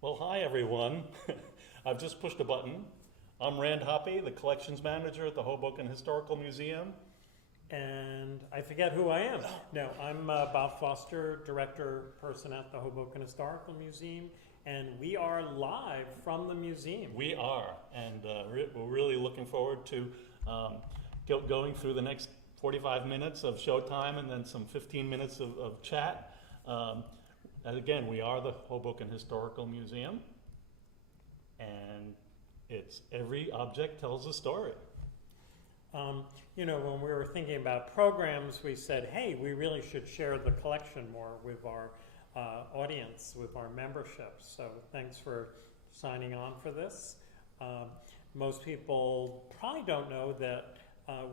Well, hi everyone. I've just pushed a button. I'm Rand Hoppe, the collections manager at the Hoboken Historical Museum. And I forget who I am. No, I'm Bob Foster, director person at the Hoboken Historical Museum, and we are live from the museum. We are, and we're really looking forward to going through the next 45 minutes of showtime and then some 15 minutes of chat. And again, we are the Hoboken Historical Museum, and it's every object tells a story. When we were thinking about programs, we said, hey, we really should share the collection more with our audience, with our membership. So thanks for signing on for this. Most people probably don't know that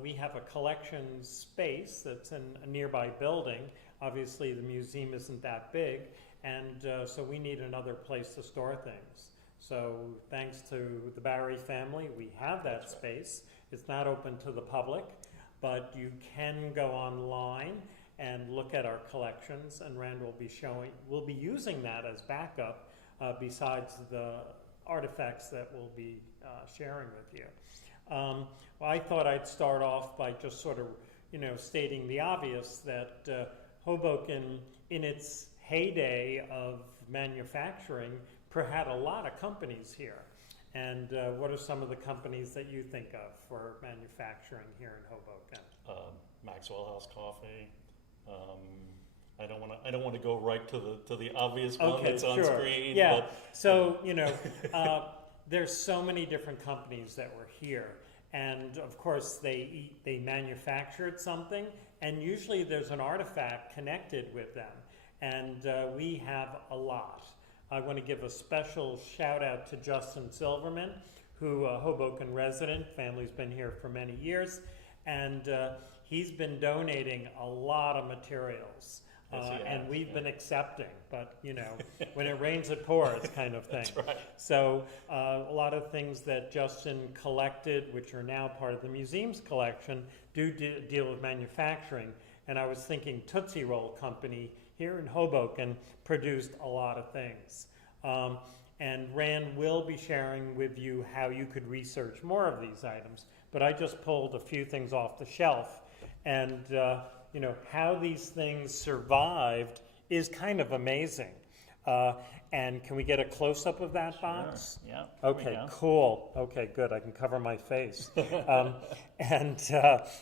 we have a collection space that's in a nearby building. Obviously, the museum isn't that big, and so we need another place to store things. So thanks to the Barry family, we have that space. It's not open to the public, but you can go online and look at our collections, and Rand will be using that as backup besides the artifacts that we'll be sharing with you. Well, I thought I'd start off by just sort of, stating the obvious that Hoboken, in its heyday of manufacturing, had a lot of companies here. And what are some of the companies that you think of for manufacturing here in Hoboken? Maxwell House Coffee. I don't want to go right to the obvious one that's on screen. Yeah. But, so there's so many different companies that were here, and of course they manufactured something, and usually there's an artifact connected with them, and we have a lot. I want to give a special shout out to Justin Silverman, who a Hoboken resident, family's been here for many years, and he's been donating a lot of materials. And we've been accepting, but when it rains it pours kind of thing. That's right. So a lot of things that Justin collected, which are now part of the museum's collection, do deal with manufacturing. And I was thinking Tootsie Roll Company here in Hoboken produced a lot of things. And Rand will be sharing with you how you could research more of these items. But I just pulled a few things off the shelf, and how these things survived is kind of amazing. And can we get a close-up of that box? Yeah. Okay, cool. Okay, good. I can cover my face.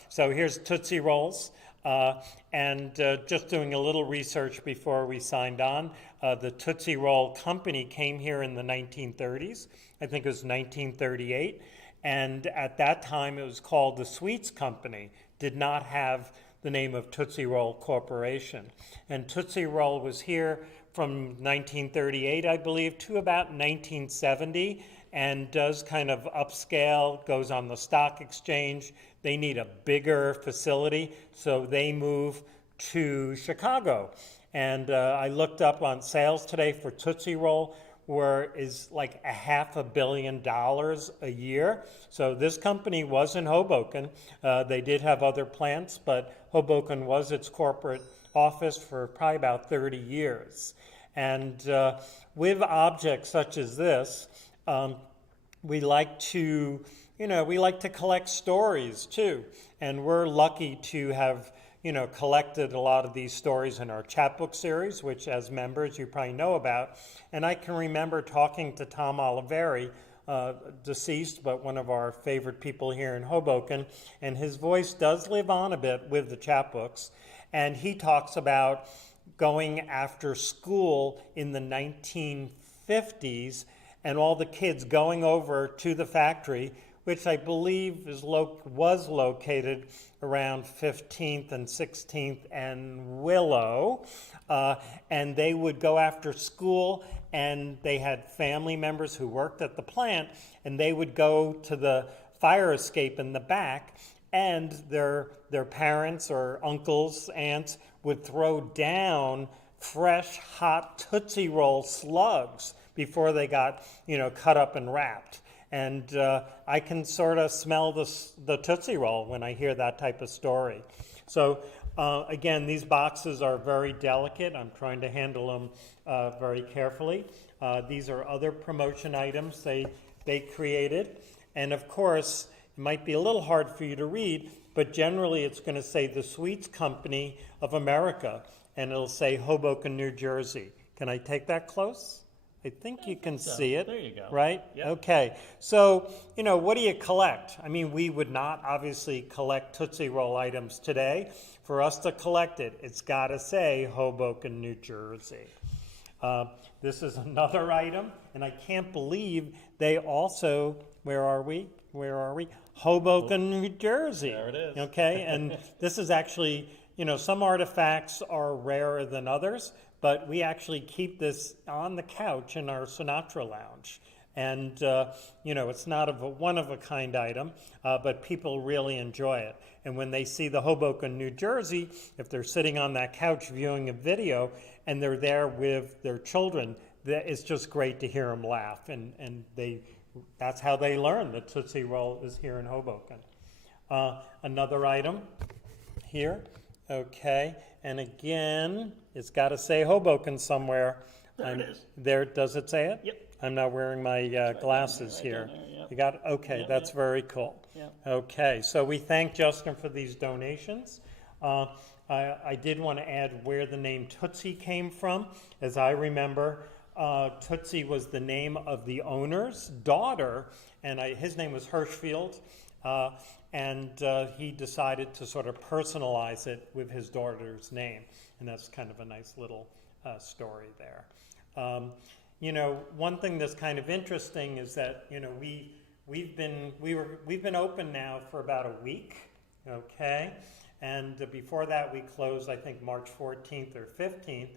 So here's Tootsie Rolls. Just doing a little research before we signed on, the Tootsie Roll Company came here in the 1930s. I think it was 1938. And at that time, it was called the Sweets Company. Did not have the name of Tootsie Roll Corporation. And Tootsie Roll was here from 1938, I believe, to about 1970, and does kind of upscale, goes on the stock exchange. They need a bigger facility, so they move to Chicago. And I looked up on sales today for Tootsie Roll, where is like $500 million a year. So this company was in Hoboken. They did have other plants, but Hoboken was its corporate office for probably about 30 years. And with objects such as this, we like to collect stories too. And we're lucky to have collected a lot of these stories in our chapbook series, which as members you probably know about. And I can remember talking to Tom Oliveri, deceased, but one of our favorite people here in Hoboken, and his voice does live on a bit with the chapbooks. And he talks about going after school in the 1950s and all the kids going over to the factory, which I believe was located around 15th and 16th and Willow. And they would go after school, and they had family members who worked at the plant, and they would go to the fire escape in the back, and their parents or uncles, aunts would throw down fresh, hot Tootsie Roll slugs before they got, cut up and wrapped. And I can sort of smell the Tootsie Roll when I hear that type of story. So again, these boxes are very delicate. I'm trying to handle them very carefully. These are other promotion items they created. And of course, it might be a little hard for you to read, but generally it's going to say the Sweets Company of America, and it'll say Hoboken, New Jersey. Can I take that close? I think you can see it. There you go. Right? Yep. Okay. So, what do you collect? I mean, we would not obviously collect Tootsie Roll items today. For us to collect it, it's got to say Hoboken, New Jersey. This is another item, and I can't believe they also, where are we? Hoboken, New Jersey. There it is. Okay, and this is actually, some artifacts are rarer than others, but we actually keep this on the couch in our Sinatra lounge. And, it's not a one-of-a-kind item, but people really enjoy it. And when they see the Hoboken, New Jersey, if they're sitting on that couch viewing a video and they're there with their children, it's just great to hear them laugh. And that's how they learn that Tootsie Roll is here in Hoboken. Another item here. Okay. And again, it's got to say Hoboken somewhere. There it is. There, does it say it? Yep. I'm not wearing my glasses here. Yep. You got, okay, Yep, that's yep. very cool. Yep. Okay, so we thank Justin for these donations. I did want to add where the name Tootsie came from. As I remember, Tootsie was the name of the owner's daughter, and his name was Hirschfield, and he decided to sort of personalize it with his daughter's name, and that's kind of a nice little story there. One thing that's kind of interesting is that we've been open now for about a week, okay, and before that we closed I think March 14th or 15th.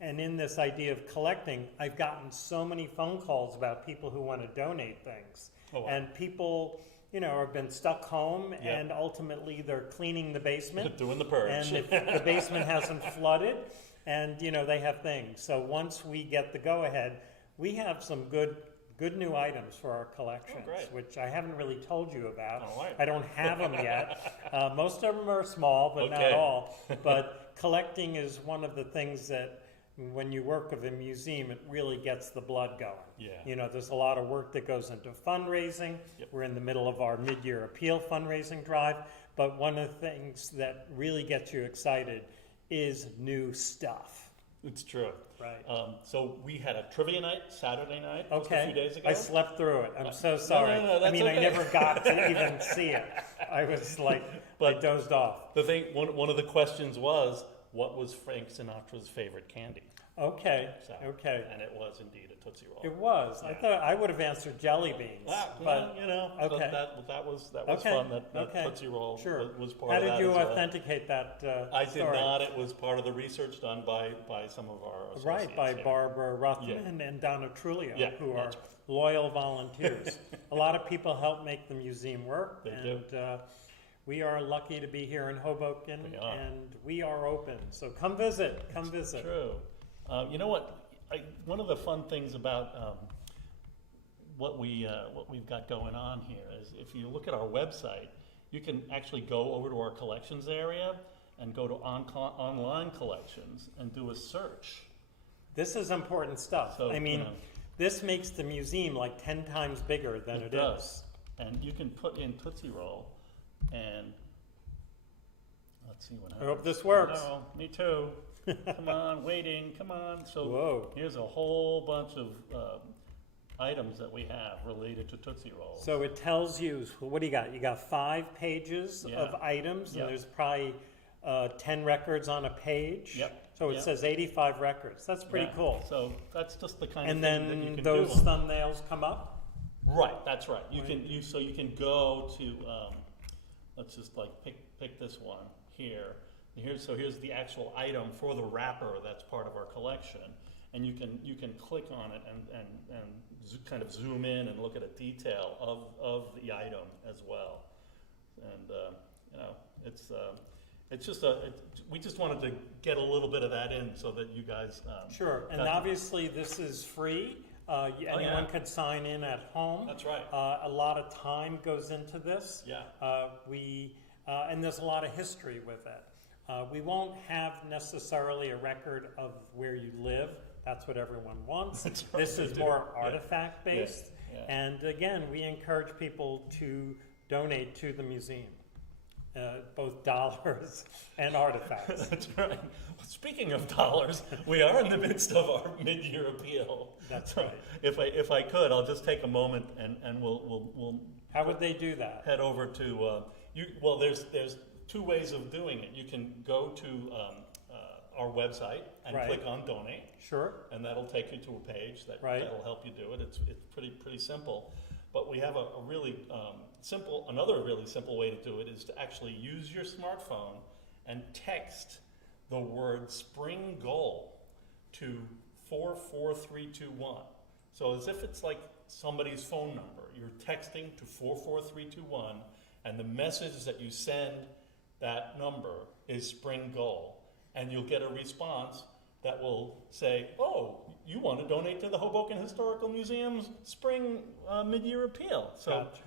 And in this idea of collecting, I've gotten so many phone calls about people who want to donate things. Oh, wow. And people, have been stuck home, Yep. and ultimately they're cleaning the basement. Doing the purge. And if the basement hasn't flooded, and, they have things. So once we get the go-ahead, we have some good new items for our collections, great. which I haven't really told you about. All right. I don't have them yet. Most of them are small, but not Okay. all. But collecting is one of the things that when you work with a museum, it really gets the blood going. Yeah. There's a lot of work that goes into fundraising. Yep. We're in the middle of our mid-year appeal fundraising drive. But one of the things that really gets you excited is new stuff. It's true. Right. So we had a trivia night Saturday night just Okay. a few days ago. I slept through it. I'm so sorry. No, that's I okay. never got to even see it. I was like, I dozed off. The thing, one of the questions was, what was Frank Sinatra's favorite candy? Okay. So, Okay. And it was indeed a Tootsie Roll. It was. I thought I would have answered jelly beans. But okay. that was Okay. fun. That Okay. Tootsie Roll Sure. was part How of that. did you as well. authenticate that I did story? not. It was part of the research done by some of our associates. Right, by here. Barbara Ruthman and Donna Trulio, Yeah, who are that's right. loyal volunteers. A lot of people help make the museum work, They and do. we are lucky to be here in Hoboken, We are. and we are open. So come visit, come visit. True. You know what? One of the fun things about what we've got going on here is if you look at our website, you can actually go over to our collections area and go to online collections and do a search. This is important stuff. So, this makes the museum like 10 times bigger than it does. is. And you can put in Tootsie Roll and let's see what happens. I hope this works. No, me too. Come on, waiting, come on. So Whoa. here's a whole bunch of items that we have related to Tootsie Rolls. So it tells you, what do you got? You got 5 pages Yeah. of items, Yep. and there's probably 10 records on a page. Yep. So it Yep. says 85 records. That's pretty Yeah. cool. So that's just the kind And of thing that you then can those do. thumbnails come up. Right, that's right. You Right. can you can go to let's just like pick this one here. Here's the actual item for the wrapper that's part of our collection, and you can click on it and kind of zoom in and look at a detail of the item as well. And it's just we just wanted to get a little bit of that in so that you guys Sure. And got- obviously this is free. Anyone yeah. could sign in at home. That's right. A lot of time goes into this. Yeah. And there's a lot of history with it. We won't have necessarily a record of where you live. That's what everyone wants. That's right, This we is do. more Yeah. artifact-based. Yeah. And again, we encourage people to donate to the museum, both dollars and artifacts. That's right. Speaking of dollars, we are in the midst of our mid-year appeal. That's So right. If I could, I'll just take a moment and we'll How would they do that? head over to well. There's two ways of doing it. You can go to our website and Right. click on donate, Sure. and that'll take you to a page Right. that'll help you do it. It's pretty simple. But we have a really another really simple way to do it is to actually use your smartphone and text the word spring goal to 44321. So as if it's like somebody's phone number, you're texting to 44321, and the message that you send that number is spring goal, and you'll get a response that will say, "Oh, you want to donate to the Hoboken Historical Museum's spring mid-year appeal." So Gotcha.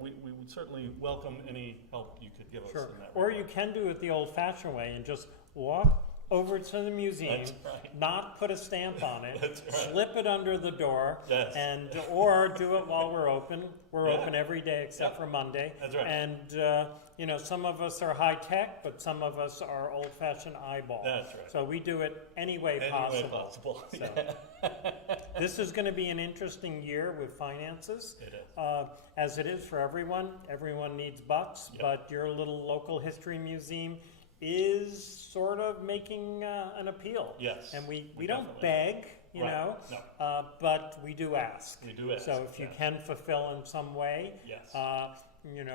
we would certainly welcome any help you could give us Sure. in that Or regard. you can do it the old-fashioned way and just walk over to the museum, That's right. not put a stamp on it, That's right. slip it under the door, Yes. and or do it while we're open. We're Yeah. open every day except for Monday. That's right. And some of us are high tech, but some of us are old-fashioned eyeball. That's right. So we do it any way Any possible. way possible. So, this is going to be an interesting year with finances. It is. As it is for everyone. Everyone needs bucks, Yep. but your little local history museum is sort of making an appeal. Yes, And we we don't definitely beg, Right. No. but we do ask. We do ask, So if you yes. can fulfill in some way, Yes.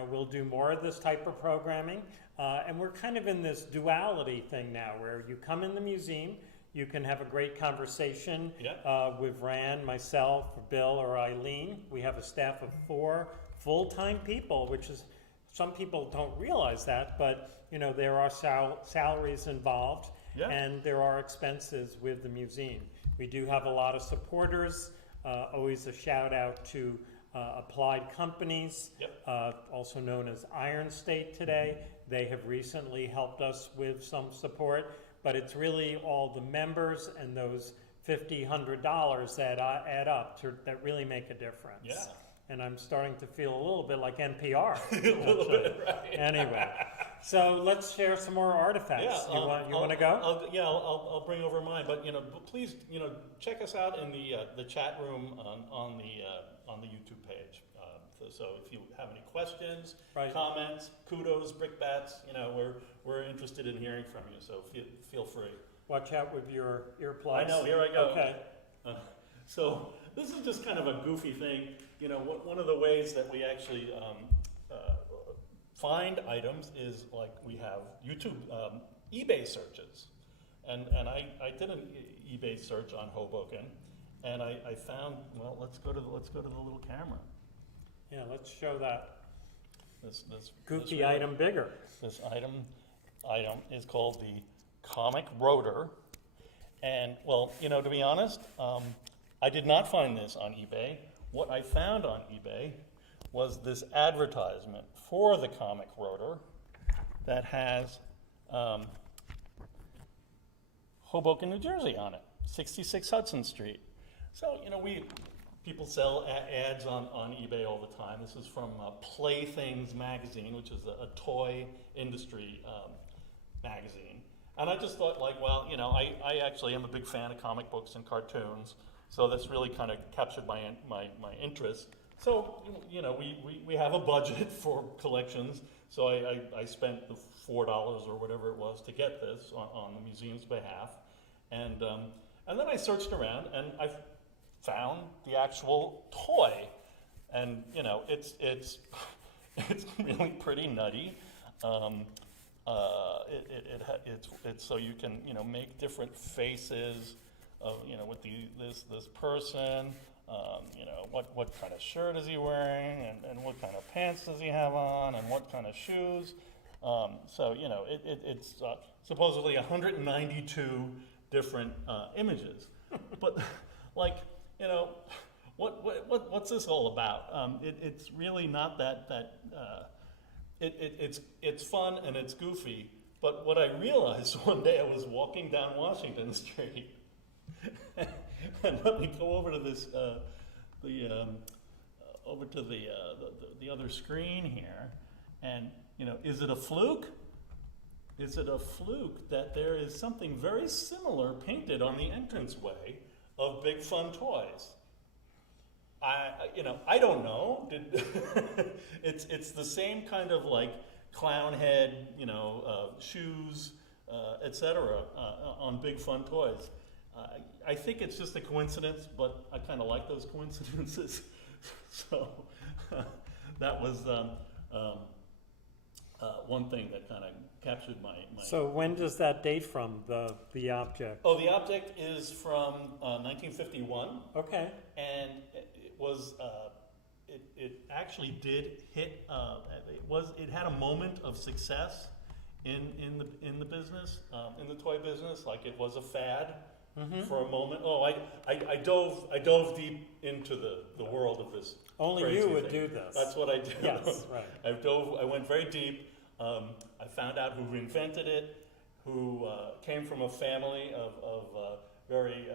we'll do more of this type of programming. And we're kind of in this duality thing now where you come in the museum, you can have a great conversation Yeah. with Rand, myself, Bill, or Eileen. We have a staff of 4 full-time people, which is, some people don't realize that, but there are salaries involved, Yeah. and there are expenses with the museum. We do have a lot of supporters. Always a shout out to Applied Companies, Yep. also known as Iron State today. They have recently helped us with some support, but it's really all the members and those $50, $100 that add up that really make a difference. Yeah. And I'm starting to feel a little bit like NPR. A little bit, right? Anyway, so let's share some more artifacts. You want to go? I'll bring over mine, but please check us out in the chat room on the YouTube page. So if you have any questions, Right. comments, kudos, brickbats, we're interested in hearing from you. So feel free. Watch out with your earplugs. I know. Here I go. Okay. So this is just kind of a goofy thing. One of the ways that we actually find items is like we have YouTube eBay searches, and I did an eBay search on Hoboken, and I found, well, let's go to the little camera. Yeah, let's show that This goofy really- item bigger. This item is called the Comic Rotor, and well, to be honest, I did not find this on eBay. What I found on eBay was this advertisement for the Comic Rotor that has Hoboken, New Jersey on it, 66 Hudson Street. So, people sell ads on eBay all the time. This is from Playthings magazine, which is a toy industry magazine. And I just thought, I actually am a big fan of comic books and cartoons, so this really kind of captured my interest. So, we have a budget for collections, so I spent the $4 or whatever it was to get this on the museum's behalf. And then I searched around, and I found the actual toy, and it's really pretty nutty. It's so you can make different faces of with this person. What kind of shirt is he wearing, and what kind of pants does he have on, and what kind of shoes. So it's supposedly 192 different images, but what's this all about? It's really not that. It's fun and it's goofy, But what I realized one day, I was walking down Washington Street, and let me go over to this, over to the other screen here, and is it a fluke? Is it a fluke that there is something very similar painted on the entranceway of Big Fun Toys? I don't know. It's the same kind of like clown head, shoes, etc. On Big Fun Toys. I think it's just a coincidence, but I kind of like those coincidences. So that was one thing that kind of captured my. So when does that date from, the object? Oh, the object is from 1951. Okay. And it was it actually did hit. It had a moment of success in the business, in the toy business. Like it was a fad for a moment. Oh, I dove deep into the world of this. Only you would do this. That's what I do. Yes, right. I went very deep. I found out who invented it, who came from a family of very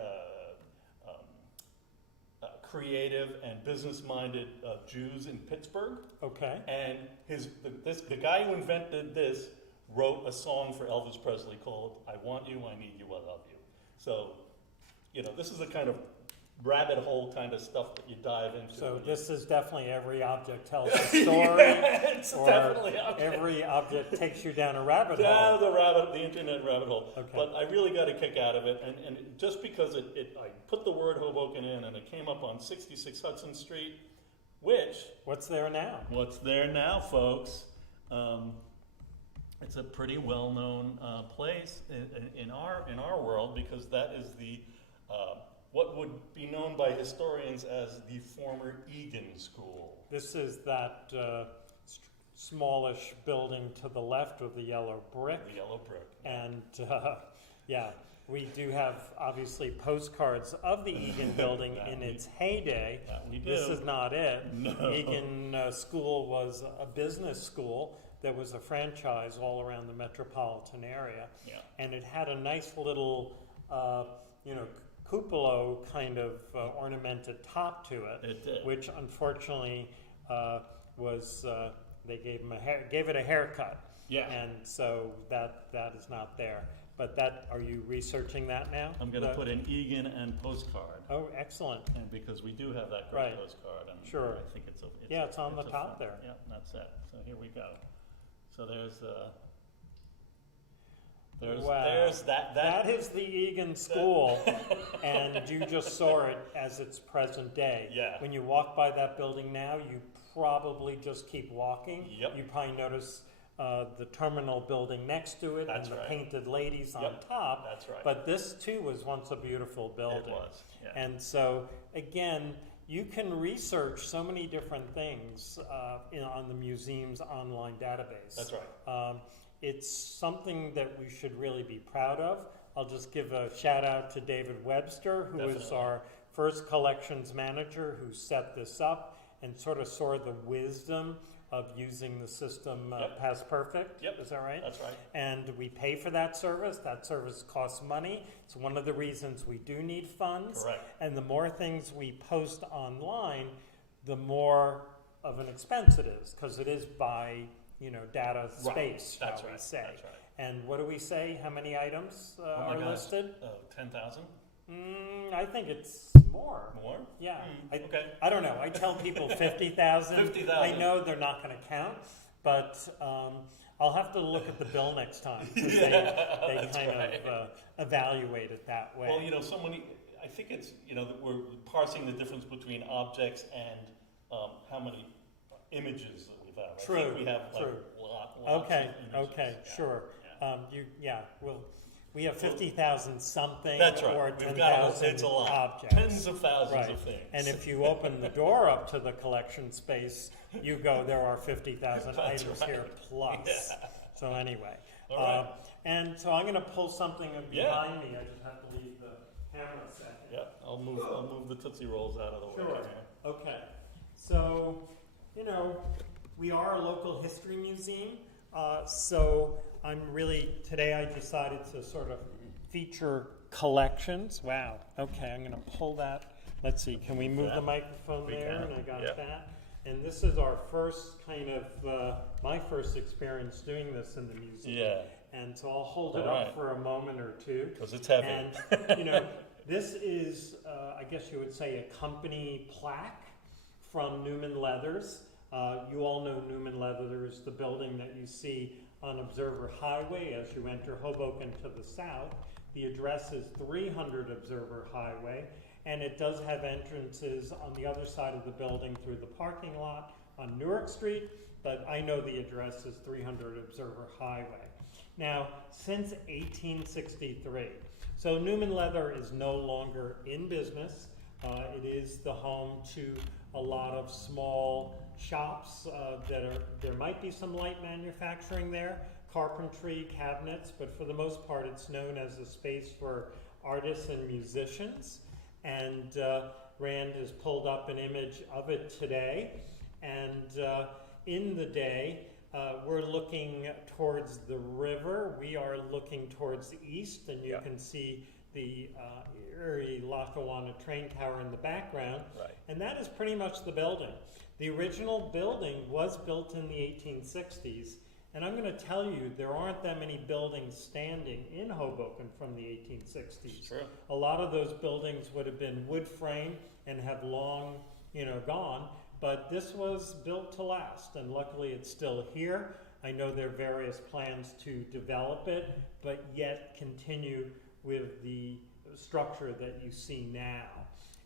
creative and business-minded Jews in Pittsburgh. Okay. And the guy who invented this wrote a song for Elvis Presley called "I Want You, I Need You, I Love You." So, this is the kind of rabbit hole kind of stuff that you dive into. So this is definitely every object tells a story. It's definitely every object takes you down a rabbit hole. Down the internet rabbit hole. Okay. But I really got a kick out of it, and just because I put the word Hoboken in, and it came up on 66 Hudson Street, which What's there now? What's there now, folks? It's a pretty well-known place in our world, because that is the what would be known by historians as the former Eagan School. This is that smallish building to the left with the yellow brick. The yellow brick. And we do have obviously postcards of the Eagan building in its heyday. That we do. This is not it. No. Eagan School was a business school that was a franchise all around the metropolitan area. Yeah. And it had a nice little, cupola kind of ornamented top to it. It did. Which unfortunately was they gave it a haircut. Yeah. And so that is not there. But are you researching that now? I'm going to put in Eagan and postcard. Oh, excellent. And because we do have that great Right. postcard. And Sure. I think it's on the top there. Yeah, that's it. So here we go. So there's that. That is the Eagan School, and you just saw it as its present day. Yeah. When you walk by that building now, you probably just keep walking. Yep. You probably notice the terminal building next to it. That's and the right. painted ladies on Yep. top. That's right. But this too was once a beautiful building. It was. Yeah. And so again, you can research so many different things on the museum's online database. That's right. It's something that we should really be proud of. I'll just give a shout out to David Webster, who is Definitely. our first collections manager, who set this up and sort of saw the wisdom of using the system Yep. past perfect. Yep. Is that right? That's right. And we pay for that service. That service costs money. It's one of the reasons we do need funds. Correct. And the more things we post online, the more of an expense it is, because it is by data space, shall That's we right. say. That's right. And what do we say? How many items Oh my are gosh. listed? 10,000? I think it's more. More? Yeah. Okay. I don't know. I tell people 50,000. 50,000. I know they're not going to count, but I'll have to look at the bill next time, because they kind of evaluate it that way. Well, so many. I think it's that we're parsing the difference between objects and how many images that we've had. True. I think we have True. lots Okay. of images. Okay. Yeah. Sure. Yeah. We have 50,000 something, That's right. or We've got 10,000 it's a lot. objects. Tens of thousands Right. of things. And if you open the door up to the collection space, you go, there are 50,000 That's items right. here plus. Yeah. So anyway. All right. And so I'm going to pull something Yeah. behind me. I just have to leave the camera a second. Yeah, I'll move the Tootsie Rolls out of the way. Sure. Here. Okay. So, we are a local history museum. So today I decided to sort of feature collections. Wow. Okay, I'm going to pull that. Let's see, can we move the microphone there? And I got that. And this is our first kind of, my first experience doing this in the museum. Yeah. And so I'll hold it up for a moment or two. Because it's heavy. And, this is, I guess you would say, a company plaque from Newman Leathers. You all know Newman Leathers, the building that you see on Observer Highway as you enter Hoboken to the south. The address is 300 Observer Highway, and it does have entrances on the other side of the building through the parking lot on Newark Street, but I know the address is 300 Observer Highway. Now, since 1863, so Newman Leather is no longer in business. It is the home to a lot of small shops there might be some light manufacturing there, carpentry, cabinets, but for the most part it's known as a space for artists and musicians. And Rand has pulled up an image of it today. And in the day, we're looking towards the river. We are looking towards the east, and you can see the Erie Lackawanna train tower in the background. Right. And that is pretty much the building. The original building was built in the 1860s, and I'm going to tell you, there aren't that many buildings standing in Hoboken from the 1860s. Sure. A lot of those buildings would have been wood frame and have long, gone, but this was built to last, and luckily it's still here. I know there are various plans to develop it, but yet continue with the structure that you see now.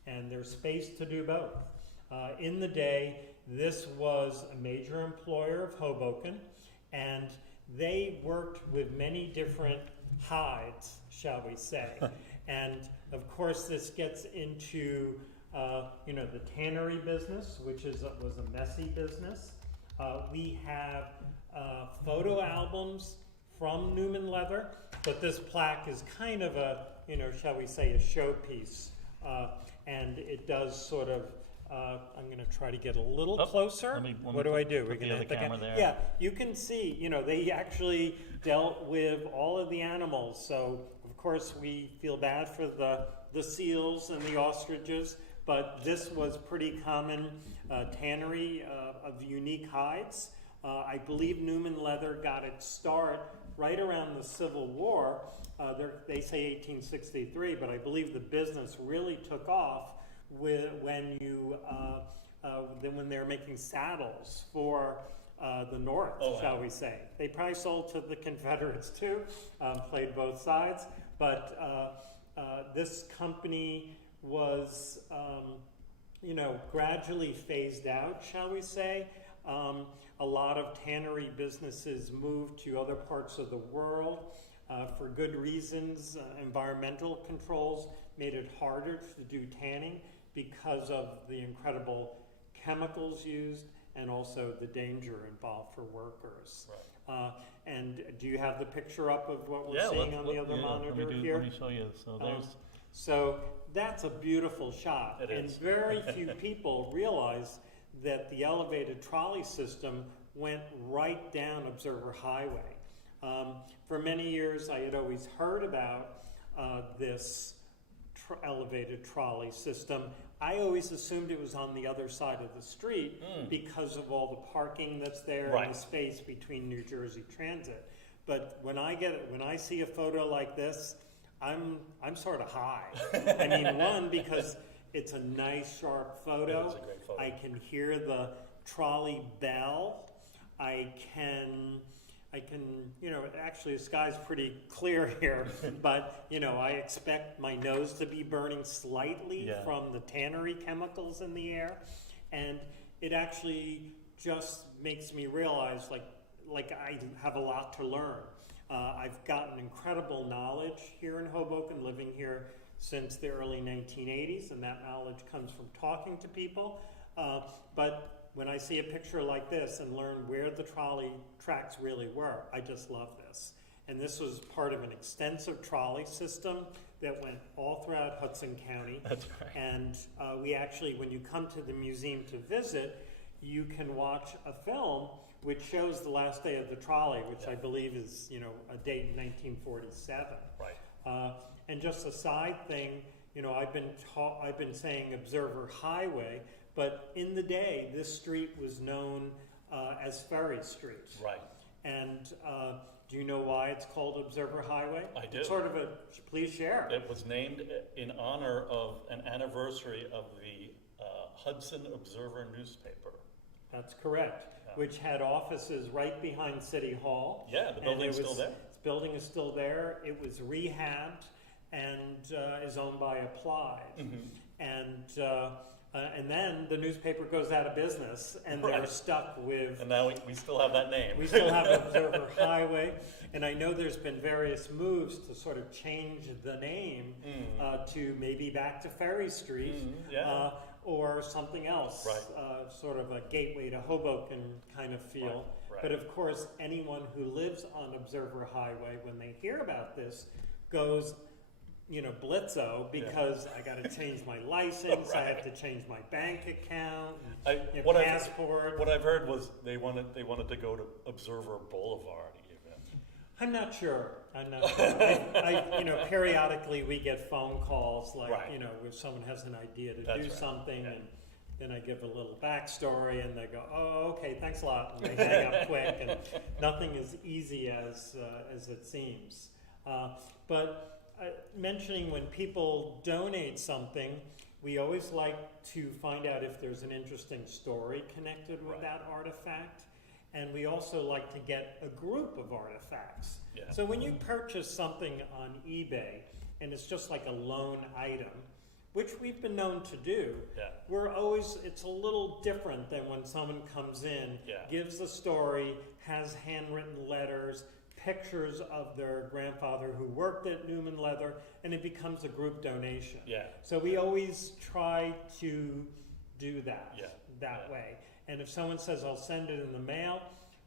And there's space to do both. In the day, this was a major employer of Hoboken, and they worked with many different hides, shall we say. And of course, this gets into the tannery business, which was a messy business. We have photo albums from Newman Leather, but this plaque is kind of a, shall we say, a showpiece. And it does sort of, I'm going to try to get a little closer. What do I do? We're going to hit the camera there. Yeah, you can see, they actually dealt with all of the animals. So, of course, we feel bad for the seals and the ostriches, but this was pretty common tannery of unique hides. I believe Newman Leather got its start right around the Civil War. They say 1863, but I believe the business really took off when they were making saddles for the North, shall we say. They probably sold to the Confederates too, played both sides, but this company was, gradually phased out, shall we say. A lot of tannery businesses moved to other parts of the world for good reasons. Environmental controls made it harder to do tanning because of the incredible chemicals used and also the danger involved for workers. Right. And do you have the picture up of what we're seeing on the other monitor here? Let me show you. So that's a beautiful shot. It is. And very few people realize that the elevated trolley system went right down Observer Highway. For many years, I had always heard about this elevated trolley system. I always assumed it was on the other side of the street because of all the parking that's there and the space between New Jersey Transit. But when I see a photo like this, I'm sort of high. I mean, one, because it's a nice, sharp photo. It's a great photo. I can hear the trolley bell. I can, actually the sky's pretty clear here, but, I expect my nose to be burning slightly from the tannery chemicals in the air. And it actually just makes me realize, like I have a lot to learn. I've gotten incredible knowledge here in Hoboken, living here since the early 1980s, and that knowledge comes from talking to people. But when I see a picture like this and learn where the trolley tracks really were, I just love this. And this was part of an extensive trolley system that went all throughout Hudson County. That's right. And we actually, when you come to the museum to visit, you can watch a film which shows the last day of the trolley, which I believe is, a date in 1947. Right. And just a side thing, I've been saying Observer Highway, but in the day, this street was known as Ferry Street. Right. And do you know why it's called Observer Highway? I do. It's sort of please share. It was named in honor of an anniversary of the Hudson Observer newspaper. That's correct. Yeah. Which had offices right behind City Hall. Yeah, the building's still there. The building is still there. It was rehabbed and is owned by Applied. Mm-hmm. And then the newspaper goes out of business, and they're stuck with... And now we still have that name. We still have Observer Highway, and I know there's been various moves to sort of change the name to maybe back to Ferry Street, or something else, right. Sort of a gateway to Hoboken kind of feel. Right. Right. But of course, anyone who lives on Observer Highway, when they hear about this, goes... blitzo, because I got to change my license, Right. I have to change my bank account, passport. What I've heard was they wanted to go to Observer Boulevard even. I'm not sure. I periodically we get phone calls like, Right. if someone has an idea to That's do right. something, Yeah. and then I give a little backstory, and they go, "Oh, okay, thanks a lot," and they hang up quick, and nothing is easy as it seems. But mentioning when people donate something, we always like to find out if there's an interesting story connected with Right. that artifact. And we also like to get a group of artifacts. Yeah. So when you purchase something on eBay, and it's just like a lone item, which we've been known to do, it's a little different than when someone comes in, gives a story, has handwritten letters, pictures of their grandfather who worked at Newman Leather, and it becomes a group donation. Yeah. So we always try to do that Yeah. way. And if someone says, I'll send it in the mail,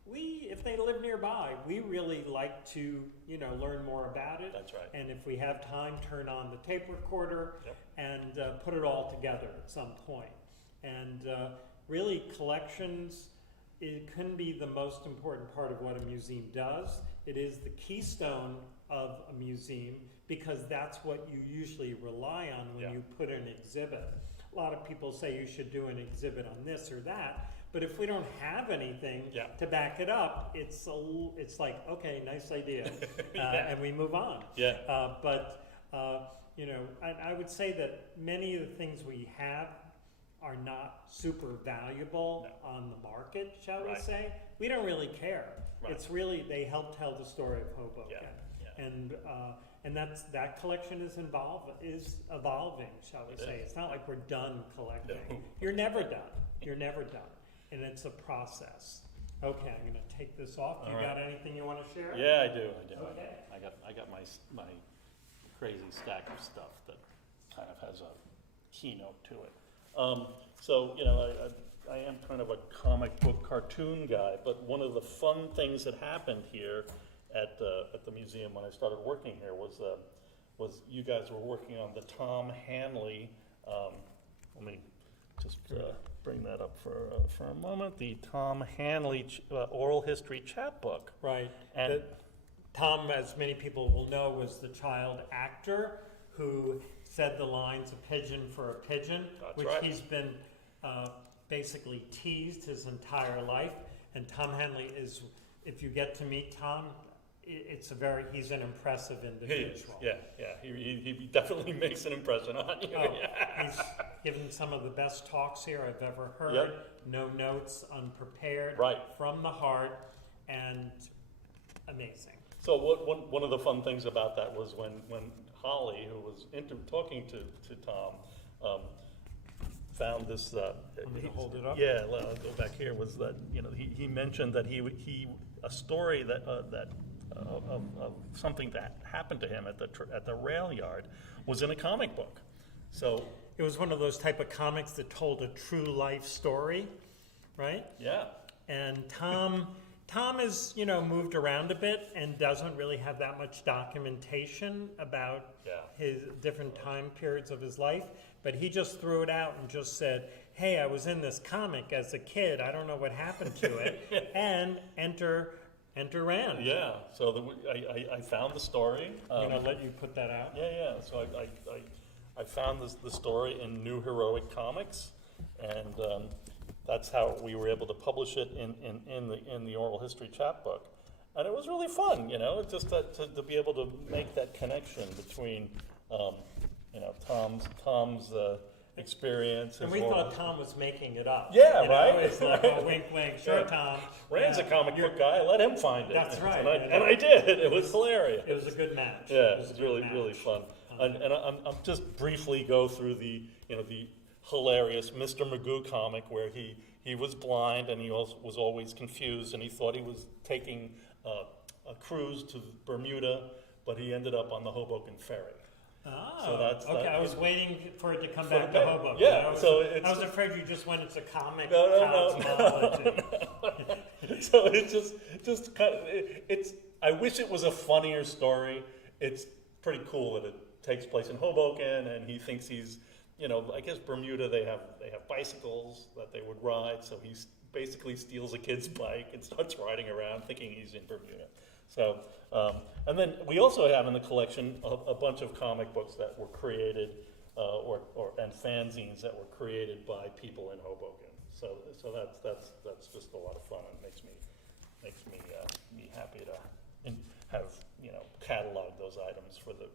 if they live nearby, we really like to, learn more about it. That's right. And if we have time, turn on the tape recorder and put it all together at some point. And really, collections, it couldn't be the most important part of what a museum does. It is the keystone of a museum, because that's what you usually rely on when you put an exhibit. A lot of people say you should do an exhibit on this or that, but if we don't have anything to back it up, it's like, okay, nice idea, and we move on. Yeah. I would say that many of the things we have are not super valuable on the market, shall we say. We don't really care. Right. It's really, they help tell the story of Hoboken. And that collection is evolving, shall we say. It's not like we're done collecting. No. You're never done. You're never done. And it's a process. Okay, I'm going to take this off. You got anything you want to share? Yeah, I do. Okay. I got my crazy stack of stuff that kind of has a keynote to it. I am kind of a comic book cartoon guy, but one of the fun things that happened here at the museum when I started working here was you guys were working on the Tom Hanley. Let me just bring that up for a moment. The Tom Hanley oral history chapbook. Right. And Tom, as many people will know, was the child actor who said the lines "a pigeon for a pigeon," which he's been basically teased his entire life. And Tom Hanley is, if you get to meet Tom, he's an impressive individual. He definitely makes an impression on you. He's given some of the best talks here I've ever heard. No notes, unprepared, from the heart, and amazing. So one of the fun things about that was when Holly, who was talking to Tom, found this. Want me to hold it up? Yeah, I'll go back here. Was that he mentioned that he a story that of something that happened to him at the rail yard was in a comic book. So it was one of those type of comics that told a true life story, right? Yeah. And Tom has moved around a bit and doesn't really have that much documentation about his different time periods of his life. but he just threw it out and just said, hey, I was in this comic as a kid. I don't know what happened to it. And enter Rand. Yeah, so I found the story. I'm going to let you put that out. Yeah. So I found the story in New Heroic Comics, and that's how we were able to publish it in the oral history chapbook. And it was really fun, just to be able to make that connection between, Tom's experience. And we thought Tom was making it up. Yeah, right? It's like, oh, wink, wink, sure, Tom. Rand's a comic book guy. Let him find it. That's right. And I did. It was hilarious. It was a good match. Yeah, it was really fun. And I'm just briefly go through the hilarious Mr. Magoo comic where he was blind and he was always confused and he thought he was taking a cruise to Bermuda, but he ended up on the Hoboken ferry. Oh, so that's okay. I was waiting for it to come back to Hoboken. Yeah, I was afraid you just went into comic No. cosmology. So it's just kind of, it's. I wish it was a funnier story. It's pretty cool that it takes place in Hoboken, and he thinks he's, I guess Bermuda they have bicycles that they would ride, so he basically steals a kid's bike and starts riding around thinking he's in Bermuda. So, and then we also have in the collection a bunch of comic books that were created, and fanzines that were created by people in Hoboken. So that's just a lot of fun and makes me happy to have catalog those items for the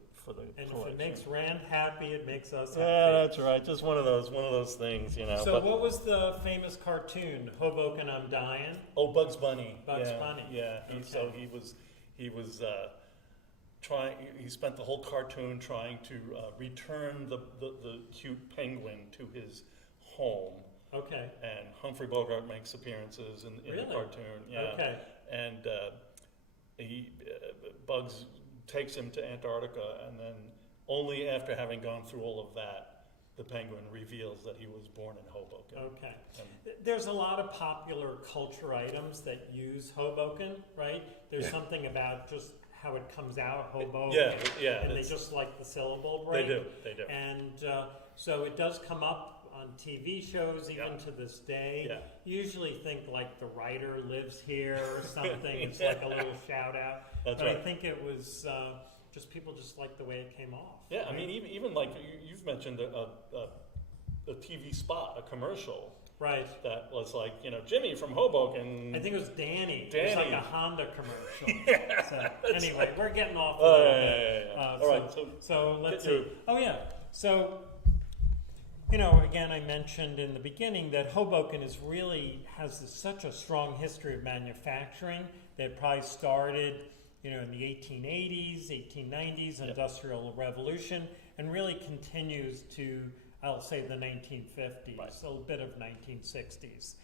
And collection. if it makes Rand happy, it makes us happy. Yeah, that's right. Just one of those things, So what was the famous cartoon? Hoboken, I'm Dying? Oh, Bugs Bunny. Bugs Bunny. Yeah. Okay. So he was trying. He spent the whole cartoon trying to return the cute penguin to his home. Okay. And Humphrey Bogart makes appearances in the cartoon. Yeah. Okay. And Bugs takes him to Antarctica, and then only after having gone through all of that, the penguin reveals that he was born in Hoboken. Okay. There's a lot of popular culture items that use Hoboken, right? There's something about just how it comes out, Hoboken. Yeah. And they just like the syllable break. They do. And so it does come up on TV shows even to this day. Yeah. Usually think like the writer lives here or something. It's like a little shout out. That's but right. I think it was just people just like the way it came off. Yeah, I mean, even like you've mentioned a TV spot, a commercial. Right. That was like, Jimmy from Hoboken. I think it was Danny. Danny. It was like a Honda commercial. So anyway, we're getting off. Yeah. All right. So let's see. Oh yeah. So again, I mentioned in the beginning that Hoboken has such a strong history of manufacturing that probably started, in the 1880s, 1890s, Industrial Revolution, and really continues to, I'll say, the 1950s, a little bit of 1960s.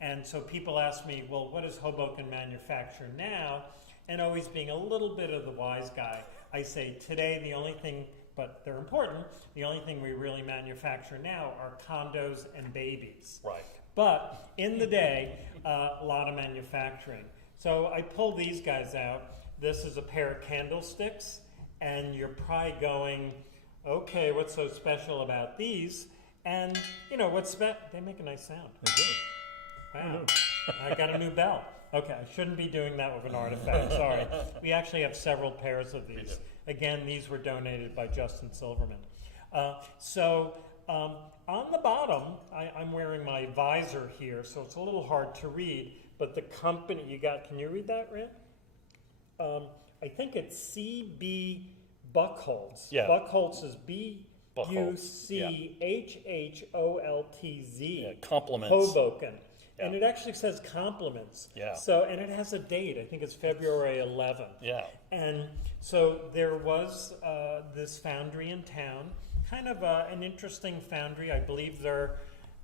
And so people ask me, well, what does Hoboken manufacture now? And always being a little bit of the wise guy, I say today the only thing, but they're important, the only thing we really manufacture now are condos and babies. Right. But in the day, a lot of manufacturing. So I pulled these guys out. This is a pair of candlesticks, and you're probably going, okay, what's so special about these? And, they make a nice sound. They do. Wow. I got a new bell. Okay, I shouldn't be doing that with an artifact, sorry. We actually have several pairs of these. Again, these were donated by Justin Silverman. On the bottom, I'm wearing my visor here, so it's a little hard to read, but the company, can you read that, Rand? I think it's C.B. Buchholz. Yeah. Buchholz is B-U-C-H-H-O-L-T-Z. Yeah, compliments. Hoboken. Yeah. And it actually says compliments. Yeah. So, and it has a date. I think it's February 11th. Yeah. And so there was this foundry in town, kind of an interesting foundry. I believe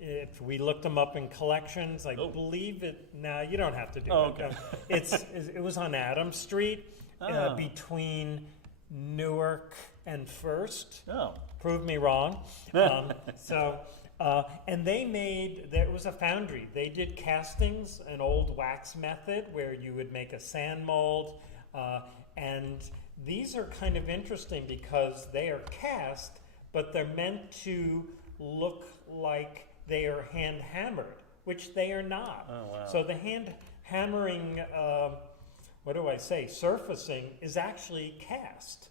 if we looked them up in collections, I believe it. No, you don't have to do it. Okay. It was on Adams Street between Newark and First. Oh. Prove me wrong. And there was a foundry. They did castings, an old wax method where you would make a sand mold. And these are kind of interesting because they are cast, but they're meant to look like they are hand hammered, which they are not. Oh, wow. So the hand hammering, surfacing is actually cast.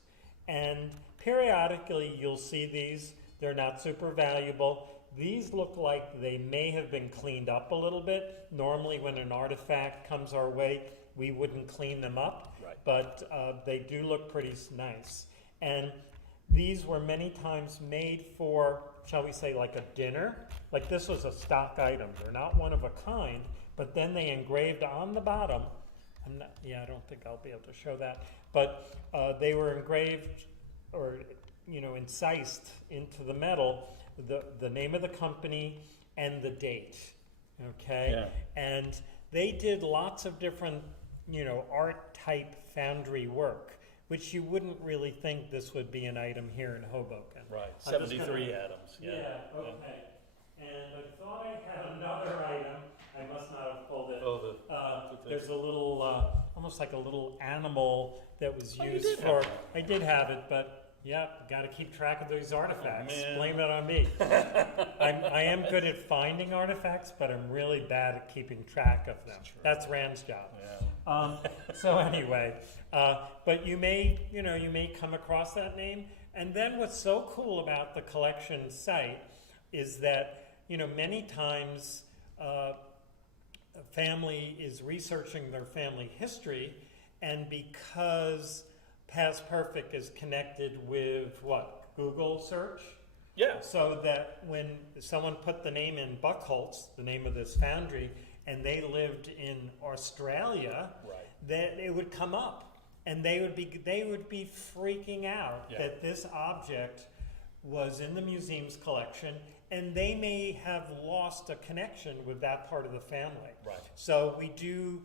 And periodically you'll see these. They're not super valuable. These look like they may have been cleaned up a little bit. Normally when an artifact comes our way, we wouldn't clean them up, Right. but they do look pretty nice. And these were many times made for, shall we say, like a dinner. Like this was a stock item. They're not one of a kind, but then they engraved on the bottom. I don't think I'll be able to show that, but they were engraved or incised into the metal the name of the company and the date. Okay, Yeah. and they did lots of different art type foundry work, which you wouldn't really think this would be an item here in Hoboken. Right, I'm just 73 gonna- atoms. Yeah, okay. And I thought I had another item. I must not have pulled it. Oh, There's a little, almost like a little animal that was Oh, you used did for. have that. I did have it, but got to keep track of these artifacts. Oh, man. Blame it on me. I am good at finding artifacts, but I'm really bad at keeping track of them. That's Rand's job. Yeah. So anyway, but you may come across that name. And then what's so cool about the collection site is that, many times a family is researching their family history, and because Past Perfect is connected with what? Google search? Yeah. So that when someone put the name in Buckholz, the name of this foundry, and they lived in Australia, Right. that it would come up, and they would be freaking out Yeah. that this object was in the museum's collection, and they may have lost a connection with that part of the family. Right. So we do,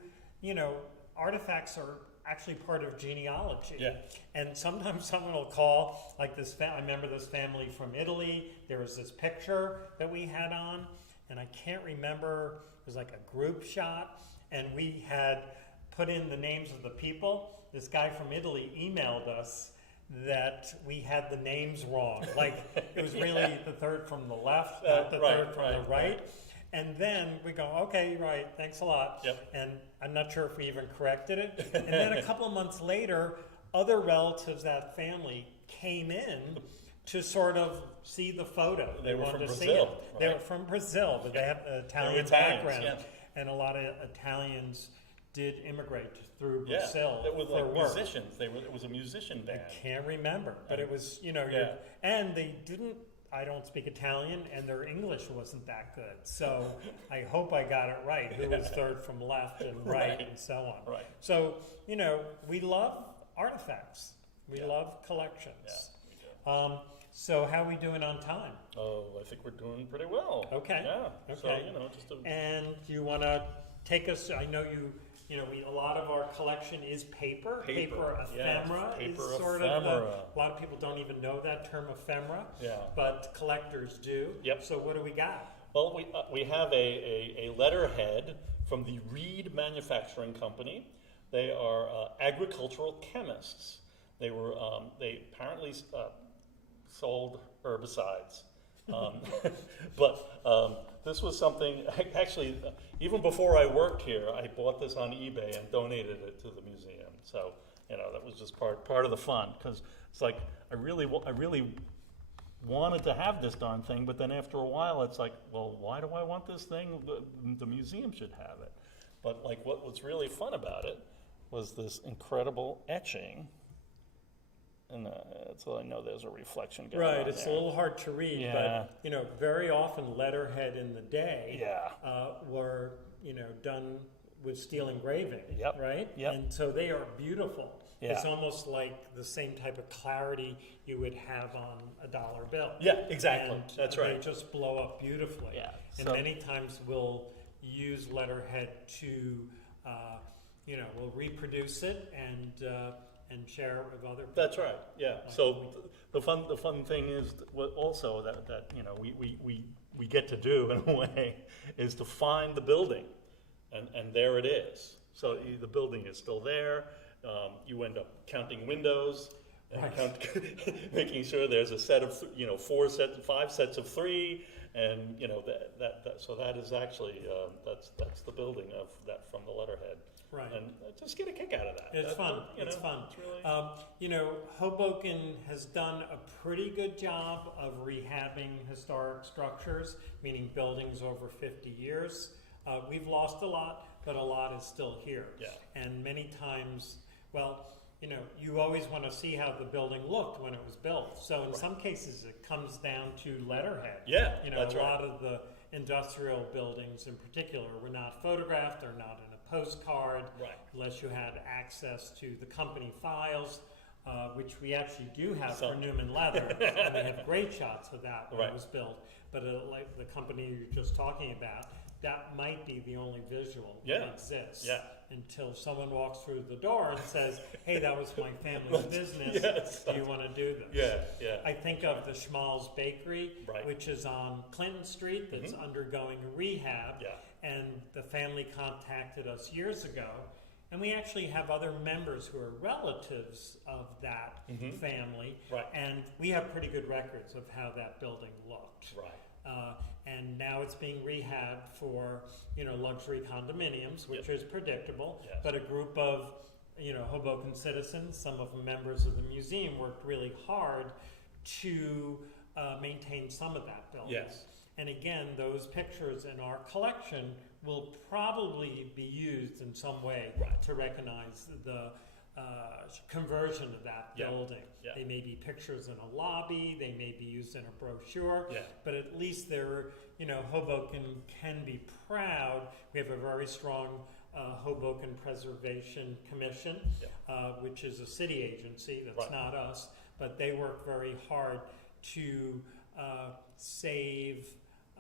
artifacts are actually part of genealogy. Yeah. And sometimes someone will call, like this, I remember this family from Italy. There was this picture that we had on, and I can't remember, it was like a group shot, and we had put in the names of the people. This guy from Italy emailed us that we had the names wrong. Like, it was really the third from the left, not the third from the right. And then we go, okay, right, thanks a lot. Yep. And I'm not sure if we even corrected it. And then a couple of months later, other relatives of that family came in to sort of see the photo. They were wanted from to see Brazil, it. They right? were from Brazil, but they have an Italian Italians, background. yeah. And a lot of Italians did immigrate through Yeah. Brazil It was for like work. musicians. It was a musician band. I can't remember, but it was, Yeah. and they didn't, I don't speak Italian, and their English wasn't that good. So I hope I got it right, who was third from left and right, Right. and so on. Right. So, we love artifacts. We Yeah. love collections. Yeah, we do. So how are we doing on time? Oh, I think we're doing pretty well. Okay. Yeah. So, Okay. just a... And do you want to take us, I know a lot of our collection is paper. Paper, yes, Ephemera paper is sort of ephemera. a lot of people don't even know that term ephemera, Yeah. but collectors do. Yep. So what do we got? Well, we have a letterhead from the Reed Manufacturing Company. They are agricultural chemists. They apparently sold herbicides. But this was something, actually, even before I worked here, I bought this on eBay and donated it to the museum. So, that was just part of the fun, because it's like, I really wanted to have this darn thing, but then after a while, it's like, well, why do I want this thing? The museum should have it. But like, what was really fun about it was this incredible etching. And so I know there's a reflection going on Right, it's there. a little hard to read, Yeah. but very often letterhead in the day Yeah. were done with steel engraving, Yep, right? yep. And so they are beautiful. Yeah. It's almost like the same type of clarity you would have on a dollar bill. Yeah, exactly. And That's They right. just blow up beautifully. Yeah, And so- many times we'll use letterhead to, we'll reproduce it and share it with other people. That's right. Yeah. So the fun thing is also that we get to do in a way is to find the building, and there it is. So the building is still there. You end up counting windows. and Right. making sure there's a set of, 5 sets of 3, and, so that is actually, that's the building of that from the letterhead. Right. And just get a kick out of that. It's fun. It's fun. It's really... Hoboken has done a pretty good job of rehabbing historic structures, meaning buildings over 50 years. We've lost a lot, but a lot is still here. Yeah. And many times, you always want to see how the building looked when it was built. So in some cases, it comes down to letterhead. Yeah, that's a lot of the industrial buildings in particular were not photographed or not in a postcard, unless you had access to the company files, which we actually do have for Newman Leather, and we have great shots of that when it was built. But like the company you're just talking about, that might be the only visual that exists until someone walks through the door and says, hey, that was my family's business. Do you want to do this? I think of the Schmalz Bakery, which is on Clinton Street, that's undergoing a rehab. And the family contacted us years ago. And we actually have other members who are relatives of that family. And we have pretty good records of how that building looked. And now it's being rehabbed for, luxury condominiums, which is predictable. But a group of, Hoboken citizens, some of them members of the museum, worked really hard to maintain some of that building. And again, those pictures in our collection will probably be used in some way to recognize the conversion of that building. They may be pictures in a lobby, they may be used in a brochure, but at least they're, Hoboken can be proud. We have a very strong Hoboken Preservation Commission, which is a city agency, that's not us, but they work very hard to save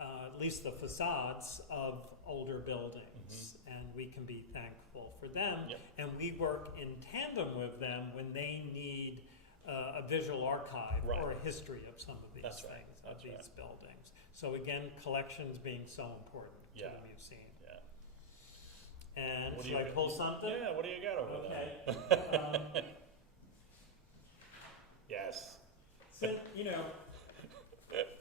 at least the facades of older buildings, and we can be thankful for them. And we work in tandem with them when they need a visual archive or a history of some of these things, of these buildings. So again, collections being so important to the museum. And should I pull something? Yeah, what do you got over there? Yes. So,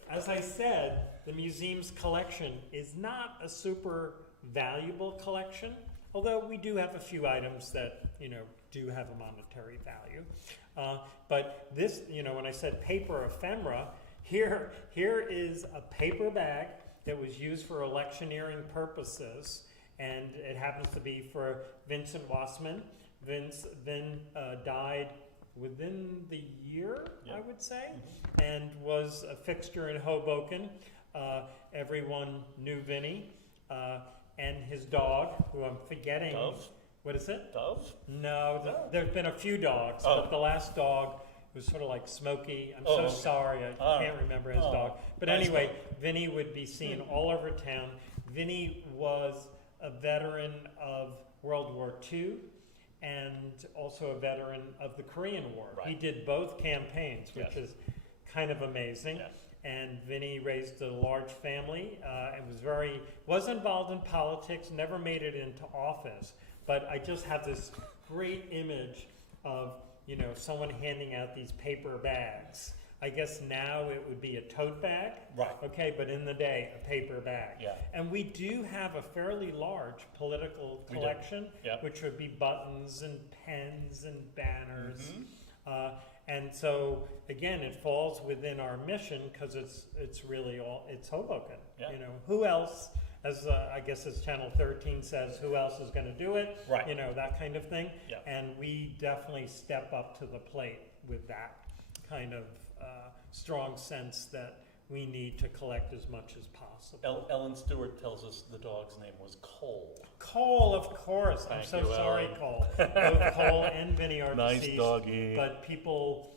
as I said, the museum's collection is not a super valuable collection, although we do have a few items that, do have a monetary value. But this, when I said paper ephemera, here is a paper bag that was used for electioneering purposes, and it happens to be for Vincent Wassman. Vince then died within the year, I would say, and was a fixture in Hoboken. Everyone knew Vinny, and his dog, who I'm forgetting. Dove? What is it? Dove? No, there've been a few dogs, but the last dog was sort of like Smokey. I'm so sorry, I can't remember his dog. But anyway, Vinny would be seen all over town. Vinny was a veteran of World War II, and also a veteran of the Korean War. He did both campaigns, which is kind of amazing. And Vinny raised a large family and was involved in politics, never made it into office. But I just have this great image of, someone handing out these paper bags. I guess now it would be a tote bag. Okay, but in the day, a paper bag. And we do have a fairly large political collection, which would be buttons and pens and banners. And so, again, it falls within our mission because it's really it's Hoboken. Who else, as I guess as Channel 13 says, who else is going to do it? That kind of thing. And we definitely step up to the plate with that kind of strong sense that we need to collect as much as possible. Ellen Stewart tells us the dog's name was Cole. Cole, of course. I'm so sorry, Cole. Both Cole and Vinny are nice deceased. Doggy. But people,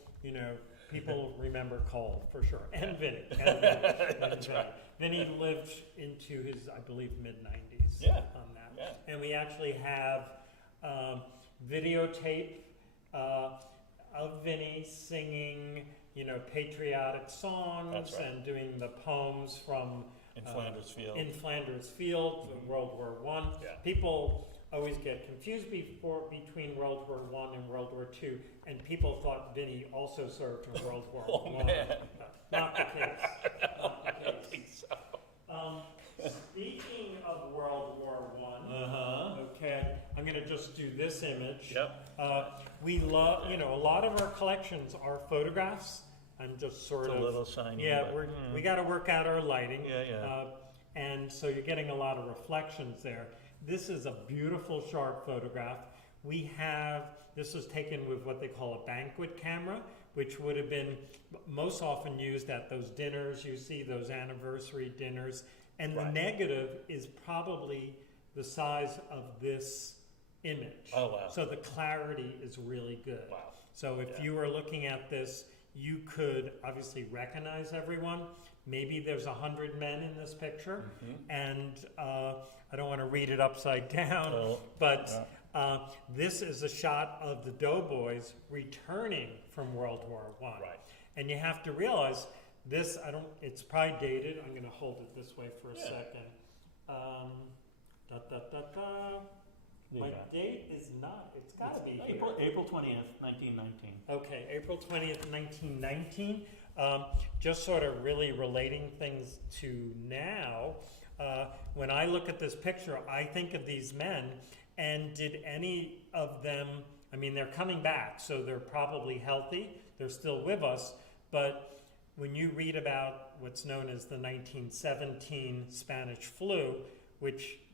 remember Cole for sure. And Vinny. That's right. Vinny lived into his, I believe, mid-90s on that. And we actually have videotape of Vinny singing, patriotic songs and doing the poems from in Flanders Field. In Flanders Field, World War I. People always get confused between World War I and World War II, and people thought Vinny also served in World War Oh, I. man. Not the case. Not the I don't case. think so. Speaking of World War I, Uh-huh. okay, I'm going to just do this image. Yep. We love, a lot of our collections are photographs. I'm just sort It's of a little shiny. yeah, but, we got to work out our lighting. Yeah. And so you're getting a lot of reflections there. This is a beautiful, sharp photograph. This was taken with what they call a banquet camera, which would have been most often used at those dinners. You see those anniversary dinners. And the negative is probably the size of this image. Oh, wow. So the clarity is really good. Wow. So if you were looking at this, you could obviously recognize everyone. Maybe there's 100 men in this picture, and I don't want to read it upside down, but this is a shot of the doughboys returning from World War I. Right. And you have to realize this, it's probably dated. I'm going to hold it this way for a second. My date is not, it's got to be here. April 20th, 1919. Okay, April 20th, 1919. Just sort of really relating things to now. When I look at this picture, I think of these men, and did any of them, they're coming back, so they're probably healthy. They're still with us, but when you read about what's known as the 1917 Spanish flu,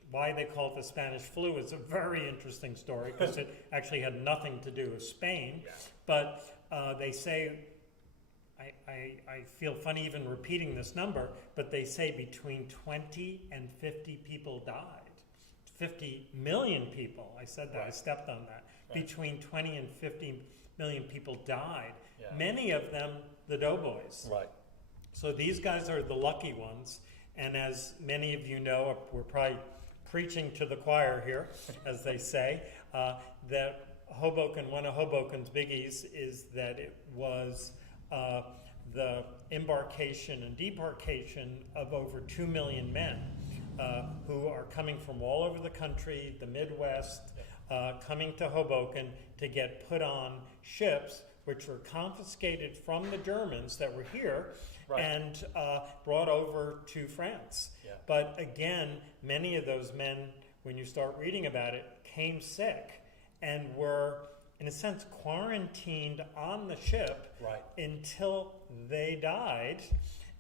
why they call it the Spanish flu is a very interesting story because it actually had nothing to do with Spain. Yeah. But they say, I feel funny even repeating this number, but they say between 20 and 50 people died. 50 million people, I said that, I stepped on that. Right. Between 20 and 50 million people died. Yeah. Many of them, the doughboys. Right. So these guys are the lucky ones. And as many of you know, we're probably preaching to the choir here, as they say, that Hoboken, one of Hoboken's biggies is that it was the embarkation and debarkation of over 2 million men who are coming from all over the country, the Midwest, coming to Hoboken to get put on ships which were confiscated from the Germans that were here and brought over to France. Yeah. But again, many of those men, when you start reading about it, came sick and were, in a sense, quarantined on the ship until they died.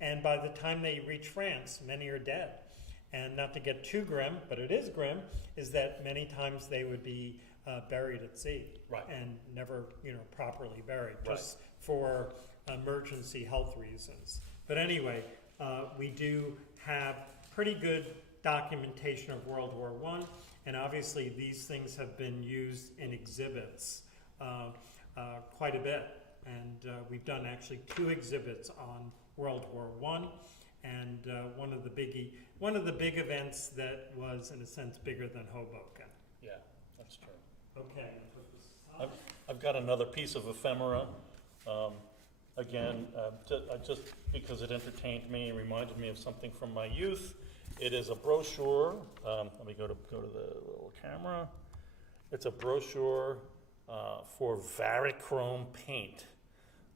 And by the time they reach France, many are dead. And not to get too grim, but it is grim, is that many times they would be buried at sea and never, properly buried, just for emergency health reasons. But anyway, we do have pretty good documentation of World War I, and obviously these things have been used in exhibits quite a bit. And we've done actually 2 exhibits on World War I, and one of the big events that was, in a sense, bigger than Hoboken. Yeah, that's true. Okay. I've got another piece of ephemera. Again, just because it entertained me, reminded me of something from my youth. It is a brochure. Let me go to the little camera. It's a brochure for varichrome paint,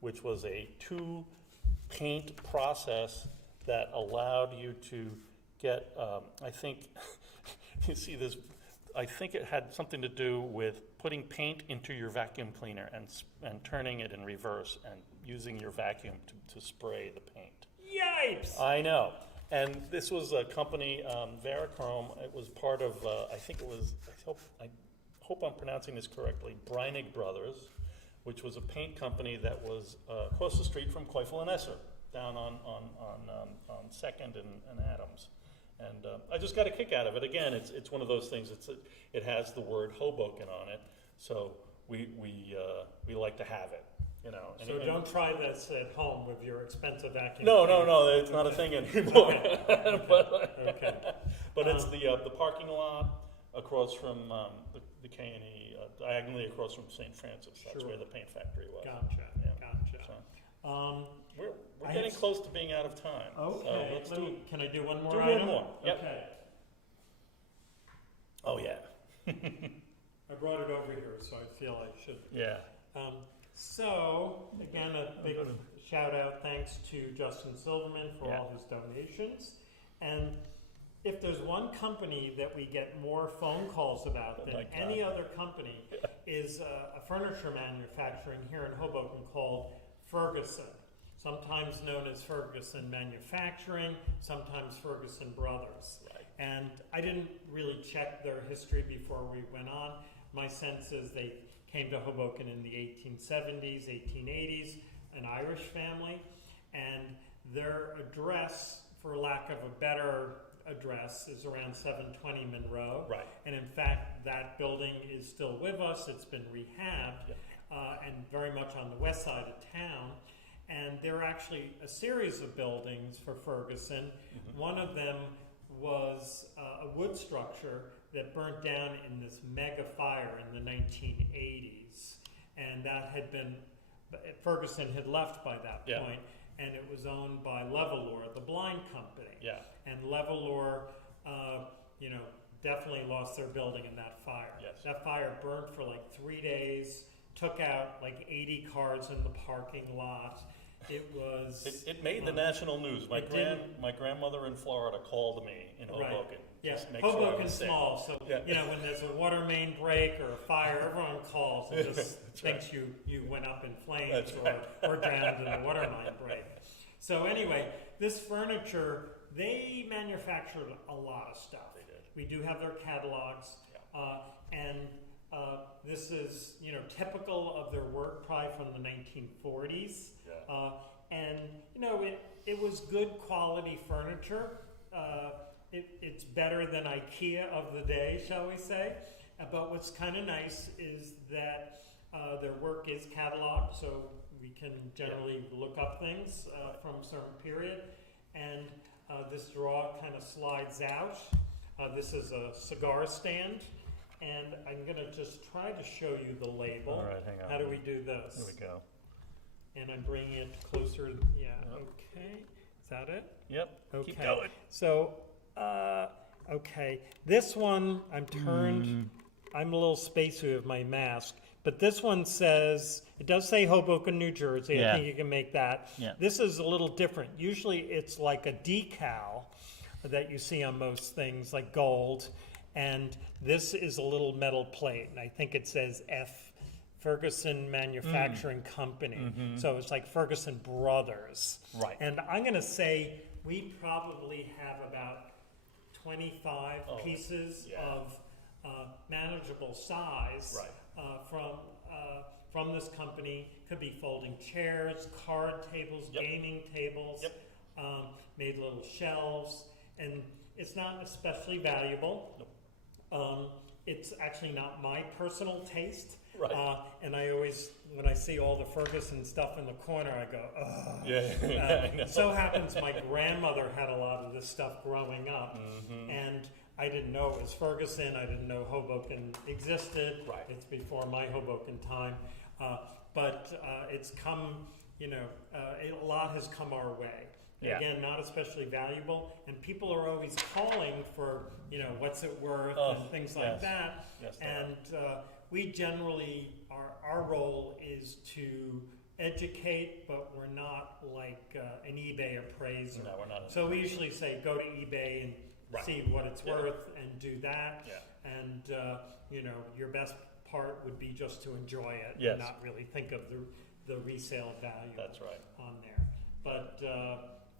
which was a 2-paint process that allowed you to get, I think, you see this, I think it had something to do with putting paint into your vacuum cleaner and turning it in reverse and using your vacuum to spray the paint. Yipes! I know. And this was a company, Varichrome. It was part of, I think it was, I hope I'm pronouncing this correctly, Breinig Brothers, which was a paint company that was across the street from Coifel and Esser, down on 2nd and Adams. And I just got a kick out of it. Again, it's one of those things. It has the word Hoboken on it, so we like to have it. So don't try this at home with your expensive vacuum. No, it's not a thing anymore. Okay. But it's the parking lot across from the K&E, diagonally across from St. Francis. That's where the paint factory was. Gotcha. So, we're getting close to being out of time. Okay. So can I do one more do item? one more. Yep. Okay. Oh yeah. I brought it over here, so I feel I should. Yeah. So, again, a big shout out, thanks to Justin Silverman for all his donations. And if there's one company that we get more phone calls about than any other company, is a furniture manufacturing here in Hoboken called Ferguson, sometimes known as Ferguson Manufacturing, sometimes Ferguson Brothers. Right. And I didn't really check their history before we went on. My sense is they came to Hoboken in the 1870s, 1880s, an Irish family, and their address, for lack of a better address, is around 720 Monroe. Right. And in fact, that building is still with us. It's been rehabbed, and very much on the west side of town. And there are actually a series of buildings for Ferguson. Mm-hmm. One of them was a wood structure that burnt down in this mega fire in the 1980s. And that had been, Ferguson had left by that point, and it was owned by Levalor, the blind company. Yeah. And Levalor, definitely lost their building in that fire. Yes. That fire burned for like 3 days, took out like 80 cars in the parking lot. It was... It made the national news. My grandmother in Florida called me in Hoboken. Right. Yes, Make sure Hoboken's small, so when there's a water main break or a fire, everyone calls and just thinks you went up in flames or drowned in a water line break. So anyway, this furniture, they manufactured a lot of stuff. They did. We do have their catalogs, and this is typical of their work, probably from the 1940s. Yeah. And it was good quality furniture. It's better than IKEA of the day, shall we say. But what's kind of nice is that their work is cataloged, so we can generally look up things from a certain period. And this drawer kind of slides out. This is a cigar stand. And I'm going to just try to show you the label. All right, hang on. How do we do this? Here we go. And I'm bringing it closer. Yeah, okay. Is that it? Yep. Okay. Keep going. So, okay. This one, I'm turned. I'm a little spacey with my mask. But this one says, it does say Hoboken, New Jersey. I think you can make that. Yeah. This is a little different. Usually it's like a decal that you see on most things, like gold. And this is a little metal plate. And I think it says Ferguson Manufacturing Company. Mm-hmm. So it's like Ferguson Brothers. Right. And I'm going to say we probably have about 25 pieces of manageable size from this company. Could be folding chairs, card tables, gaming tables, made little shelves. And it's not especially valuable. Nope. It's actually not my personal taste. Right. And I always, when I see all the Ferguson stuff in the corner, I go, ugh. Yeah. So happens my grandmother had a lot of this stuff growing up. Mm-hmm. And I didn't know it was Ferguson. I didn't know Hoboken existed. Right. It's before my Hoboken time. But it's come, a lot has come our way. Yeah. Again, not especially valuable, and people are always calling for, what's it worth and things like that. Yes, and we generally, our role is to educate, but we're not like an eBay appraiser. No, we're not. So we usually say go to eBay and see what it's worth and do that. Yeah. And your best part would be just to enjoy it Yes. and not really think of the resale value. That's right. On there. But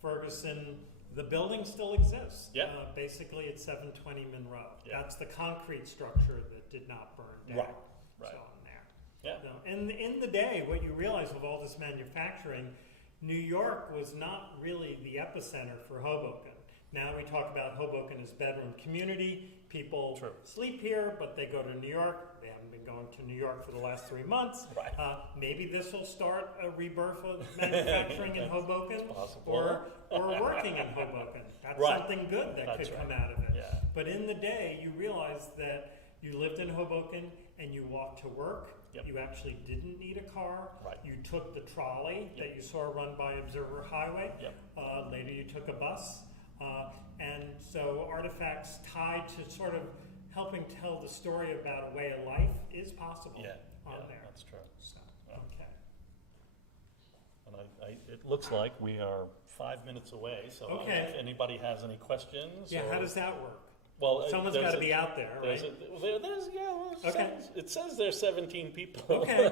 Ferguson, the building still exists. Yeah. Basically, it's 720 Monroe. Yeah. That's the concrete structure that did not burn down. Right. So on there. Yeah. So, and in the day, what you realize with all this manufacturing, New York was not really the epicenter for Hoboken. Now we talk about Hoboken as bedroom community. People sleep here, but they go to New York. They haven't been going to New York for the last 3 months. Right. Maybe this will start a rebirth of manufacturing in Hoboken, possible. or working in Hoboken. That's something good that could come out of it. Yeah. But in the day, you realize that you lived in Hoboken and you walked to work. Yep. You actually didn't need a car. Right. You took the trolley that you saw run by Observer Highway. Yep. Later, you took a bus. And so artifacts tied to sort of helping tell the story about a way of life is possible Yeah, on yeah, there. that's true. So, Yeah. okay. And it looks like we are 5 minutes away, so Okay. if anybody has any questions. Yeah, or, how does that work? well, Someone's there's got to a- be out there, There's, right? Okay. it says there's 17 people. Okay.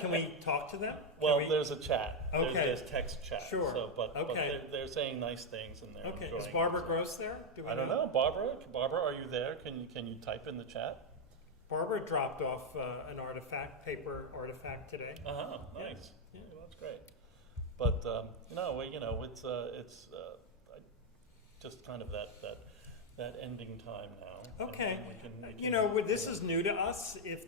Can we talk to them? Well, Can we- there's a chat. Okay. There's text chat. Sure. So, but Okay. they're saying nice things and they're Okay, enjoying is it, Barbara so. Gross there? Do we I don't know. Barbara, are you there? Can you type in the chat? Barbara dropped off an artifact, paper artifact today. Uh-huh, Yeah. nice. Yeah, that's great. But, no, it's I- just kind of that ending time now. Okay. And we You can- know, this is new to us. If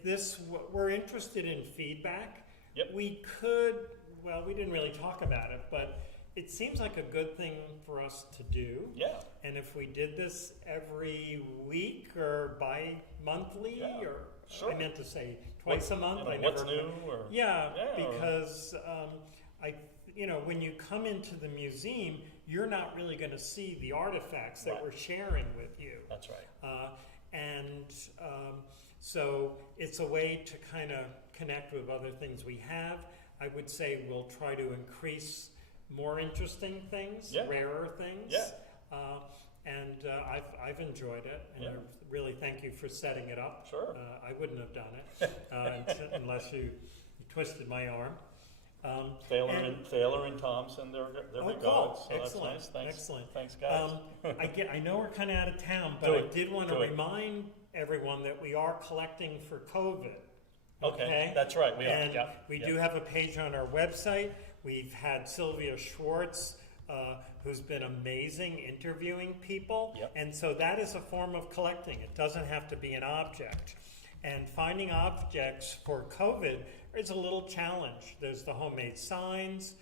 we're interested in feedback, Yep. we could, well, we didn't really talk about it, but it seems like a good thing for us to do. Yeah, And if we did this every week or bi-monthly, Yeah, or sure. I meant to say twice a month. I what's never- new or? Yeah, Yeah, or- because when you come into the museum, you're not really going to see the artifacts that Right. we're sharing with you. That's right. So it's a way to kind of connect with other things we have. I would say we'll try to increase more interesting things, Yeah. rarer things. Yeah. I've enjoyed it, and Yeah. I really thank you for setting it up. Sure. I wouldn't have done it unless you twisted my arm. Thaler and Tom send their Oh, regards. cool. So that's Excellent. nice. Thanks. Excellent. Thanks, guys. I know we're kind of out of town, but Do I it. did want to Do it. remind everyone that we are collecting for COVID. Okay, that's right. We are. And Yeah. we yeah. do have a page on our website. We've had Sylvia Schwartz, who's been amazing interviewing people. Yep. And so that is a form of collecting. It doesn't have to be an object. And finding objects for COVID is a little challenge. There's the homemade signs.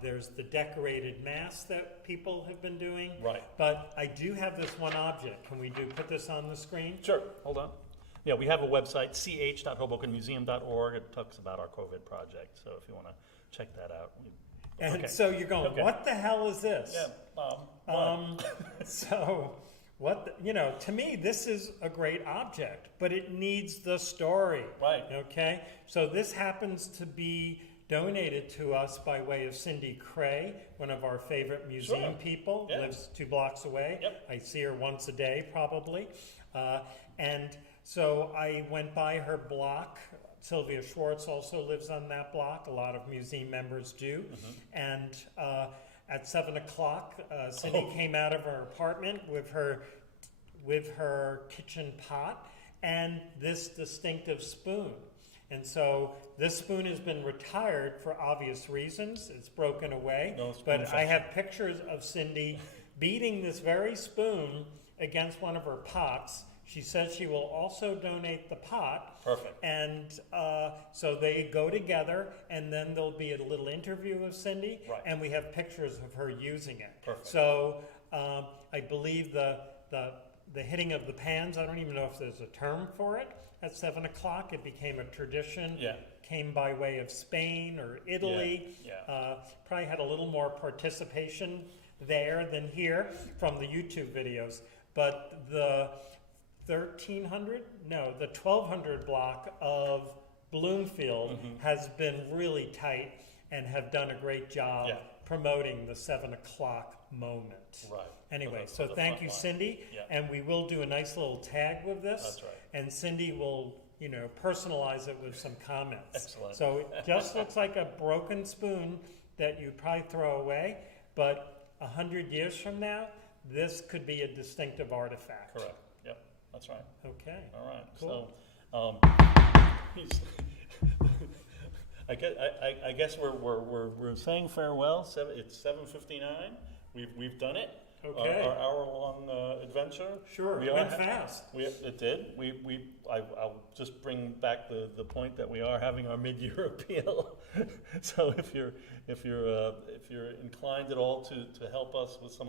There's the decorated masks that people have been doing. Right. But I do have this one object. Can we put this on the screen? Sure. Hold on. Yeah, we have a website, ch.hobokenmuseum.org. It talks about our COVID project. So if you want to check that out. And Okay. so you're going, Okay. what the hell is this? Yeah. So, to me, this is a great object, but it needs the story. Right. Okay? So this happens to be donated to us by way of Cindy Cray, one of our favorite museum Sure. people, Yeah. lives 2 blocks away. Yep. I see her once a day, probably. And so I went by her block. Sylvia Schwartz also lives on that block. A lot of museum members do. Mm-hmm. And at 7 o'clock, Cindy came out of her apartment with her kitchen pot and this distinctive spoon. And so this spoon has been retired for obvious reasons. It's broken away. No spoon But I fashion. have pictures of Cindy beating this very spoon against one of her pots. She says she will also donate the pot. Perfect. And so they go together, and then there'll be a little interview of Cindy, Right. and we have pictures of her using it. Perfect. So I believe the hitting of the pans, I don't even know if there's a term for it, at 7 o'clock. It became a tradition. Yeah. Came by way of Spain or Italy. Yeah. Probably had a little more participation there than here from the YouTube videos. But the 1200 block of Bloomfield has been really tight and have done a great job Yeah. promoting the 7 o'clock moment. Right. Anyway, For so the thank front you, line. Cindy. Yeah. And we will do a nice little tag with this. That's right. And Cindy will, personalize it with some comments. Excellent. So it just looks like a broken spoon that you'd probably throw away, but 100 years from now, this could be a distinctive artifact. Correct. Yep. That's right. Okay. All right. Cool. So, I guess we're saying farewell. It's 7:59. We've done it. Okay. Our hour-long adventure. Sure, We it are went ha- fast. It did. I'll just bring back the point that we are having our mid-year appeal. So if you're inclined at all to help us with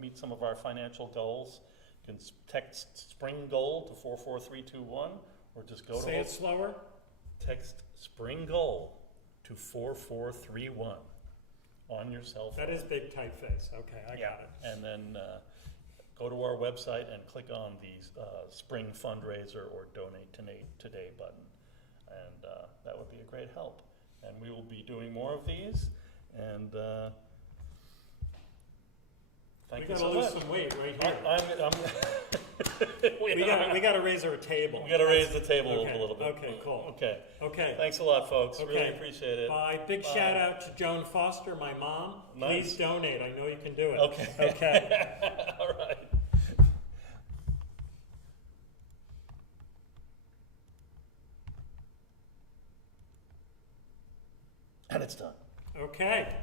meet some of our financial goals, you can text Spring Goal to 44321, or just go Say it slower. text Spring Goal to 4431 on your cell phone. That is big typeface. Okay, I got it. And then go go to our website and click on the spring fundraiser or donate today button. And that would be a great help. And we will be doing more of these. And thank you so much. We gotta lose some weight right here. We gotta raise our table. We gotta raise the table Okay, a little bit. okay, cool. Okay. Okay. Thanks a lot, folks. Okay. Really appreciate it. Bye. Big Bye. shout out to Joan Foster, my mom. Nice. Please donate. I know you can do it. Okay. Okay. All right. And it's done. Okay.